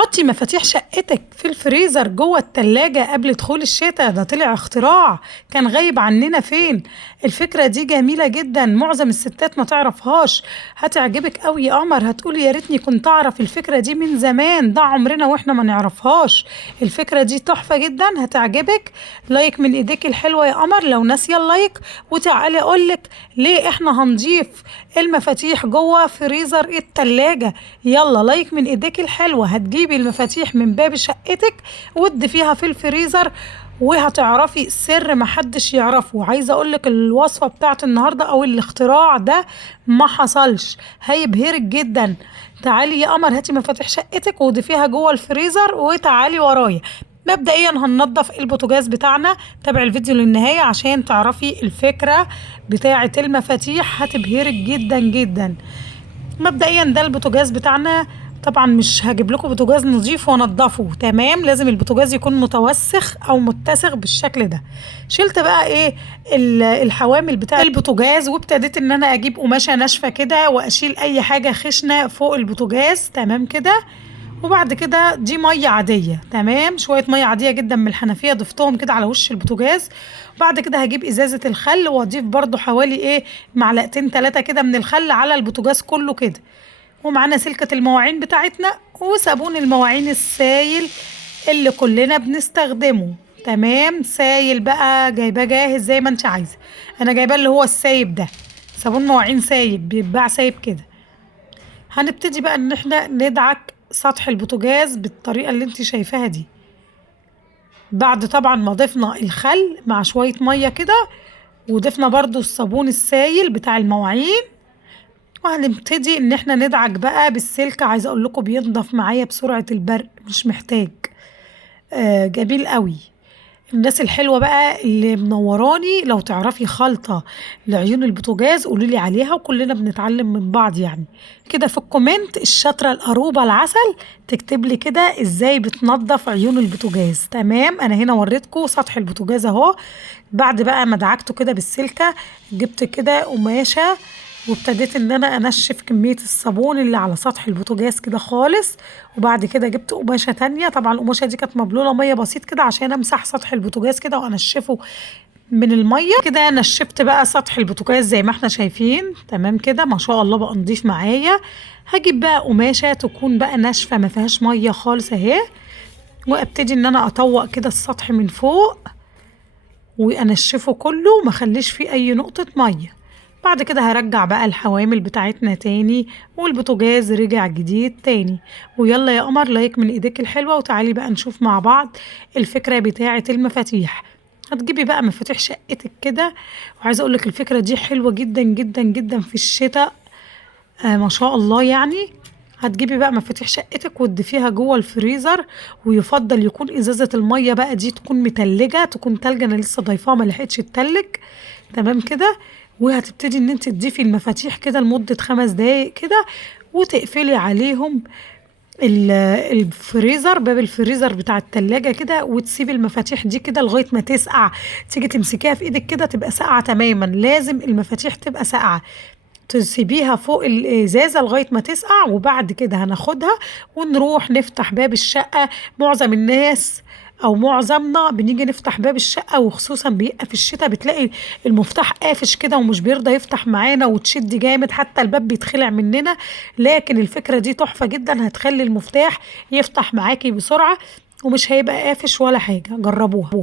حطي مفاتيح شقتك في الفريزر جوه التلاجة قبل دخول الشتاء، ده طلع اختراع كان غايب عننا فين. الفكرة دي جميلة جدا، معظم الستات ما تعرفهاش، هتعجبك قوي يا قمر. هتقولي يا ريتني كنت اعرف الفكرة دي من زمان، ده عمرنا واحنا ما نعرفهاش. الفكرة دي تحفة جدا هتعجبك. لايك من ايديك الحلوة يا قمر لو ناسية اللايك، وتعالي اقولك ليه احنا هنضيف المفاتيح جوه فريزر التلاجة. يلا لايك من ايديك الحلوة. هتجيبي المفاتيح من باب شقتك وتضيفيها في الفريزر، وهتعرفي سر محدش يعرفه. عايزة اقولك الوصفة بتاعت النهاردة او الاختراع ده ما حصلش، هيبهرك جدا. تعالي يا قمر هاتي مفاتيح شقتك وضيفيها جوه الفريزر وتعالي ورايا. مبدئيا هننضف البوتاجاز بتاعنا، تابع الفيديو للنهاية عشان تعرفي الفكرة بتاعة المفاتيح، هتبهرك جدا جدا. مبدئيا ده البوتاجاز بتاعنا، طبعا مش هجيب لكم بوتاجاز نظيف وانضفه، تمام، لازم البوتاجاز يكون متوسخ او متسخ بالشكل ده. شلت بقى ايه الحوامل بتاع البوتاجاز، وابتديت ان انا اجيب قماشة ناشفة كده واشيل اي حاجة خشنة فوق البوتاجاز، تمام كده. وبعد كده دي ميه عاديه، تمام، شويه ميه عاديه جدا من الحنفيه ضفتهم كده على وش البوتاجاز. وبعد كده هجيب ازازه الخل واضيف برضو حوالي معلقتين 3 كده من الخل على البوتاجاز كله كده. ومعانا سلكه المواعين بتاعتنا وصابون المواعين السايل اللي كلنا بنستخدمه، تمام، سايل بقى جايباه جاهز زي ما انت عايزه. انا جايباه اللي هو السايب ده، صابون مواعين سايب بيتباع سايب كده. هنبتدي بقى ان احنا ندعك سطح البوتاجاز بالطريقة اللي انت شايفاها دي، بعد طبعا ما ضفنا الخل مع شوية مية كده، وضفنا برضو الصابون السايل بتاع المواعين. وهنبتدي ان احنا ندعك بقى بالسلكة. عايزة اقول لكم بينضف معايا بسرعة البرق، مش محتاج. جميل قوي. الناس الحلوة بقى اللي منوراني، لو تعرفي خلطة لعيون البوتاجاز قولولي عليها، وكلنا بنتعلم من بعض يعني. كده في الكومنت الشاطرة القروبة العسل تكتب لي كده ازاي بتنظف عيون البوتاجاز، تمام. انا هنا وريتكم سطح البوتاجاز اهو، بعد بقى ما دعكته كده بالسلكة جبت كده قماشة وابتديت ان انا انشف كمية الصابون اللي على سطح البوتاجاز كده خالص. وبعد كده جبت قماشة تانية، طبعا القماشة دي كانت مبلولة مية بسيط كده عشان امسح سطح البوتاجاز كده وانشفه من المية كده. نشفت بقى سطح البوتاجاز زي ما احنا شايفين، تمام كده، ما شاء الله بقى نضيف معايا. هجيب بقى قماشة تكون بقى ناشفة ما فيهاش مية خالص اهي، وابتدي ان انا اطوق كده السطح من فوق وانشفه كله وما خليش فيه اي نقطة مية. بعد كده هرجع بقى الحوامل بتاعتنا تاني، والبوتاجاز رجع جديد تاني. ويلا يا قمر لايك من ايديك الحلوة، وتعالي بقى نشوف مع بعض الفكرة بتاعة المفاتيح. هتجيبي بقى مفاتيح شقتك كده، وعايزة اقولك الفكرة دي حلوة جدا جدا جدا في الشتاء، ما شاء الله يعني. هتجيبي بقى مفاتيح شقتك وتضيفيها جوه الفريزر، ويفضل يكون ازازة المية بقى دي تكون متلجة، تكون تلجة، انا لسه ضايفاها ما لحقتش تتلج، تمام كده. وهتبتدي ان انت تضيفي المفاتيح كده لمدة 5 دقايق كده، وتقفلي عليهم الفريزر، باب الفريزر بتاع التلاجة كده، وتسيبي المفاتيح دي كده لغاية ما تسقع. تيجي تمسكيها في ايدك كده تبقى ساقعة تماما، لازم المفاتيح تبقى ساقعة. تسيبيها فوق الازازه لغايه ما تسقع، وبعد كده هناخدها ونروح نفتح باب الشقه. معظم الناس او معظمنا بنيجي نفتح باب الشقه، وخصوصا بيبقى في الشتاء بتلاقي المفتاح قافش كده ومش بيرضى يفتح معانا، وتشد جامد حتى الباب بيتخلع مننا. لكن الفكره دي تحفه جدا، هتخلي المفتاح يفتح معاكي بسرعه ومش هيبقى قافش ولا حاجه، جربوها.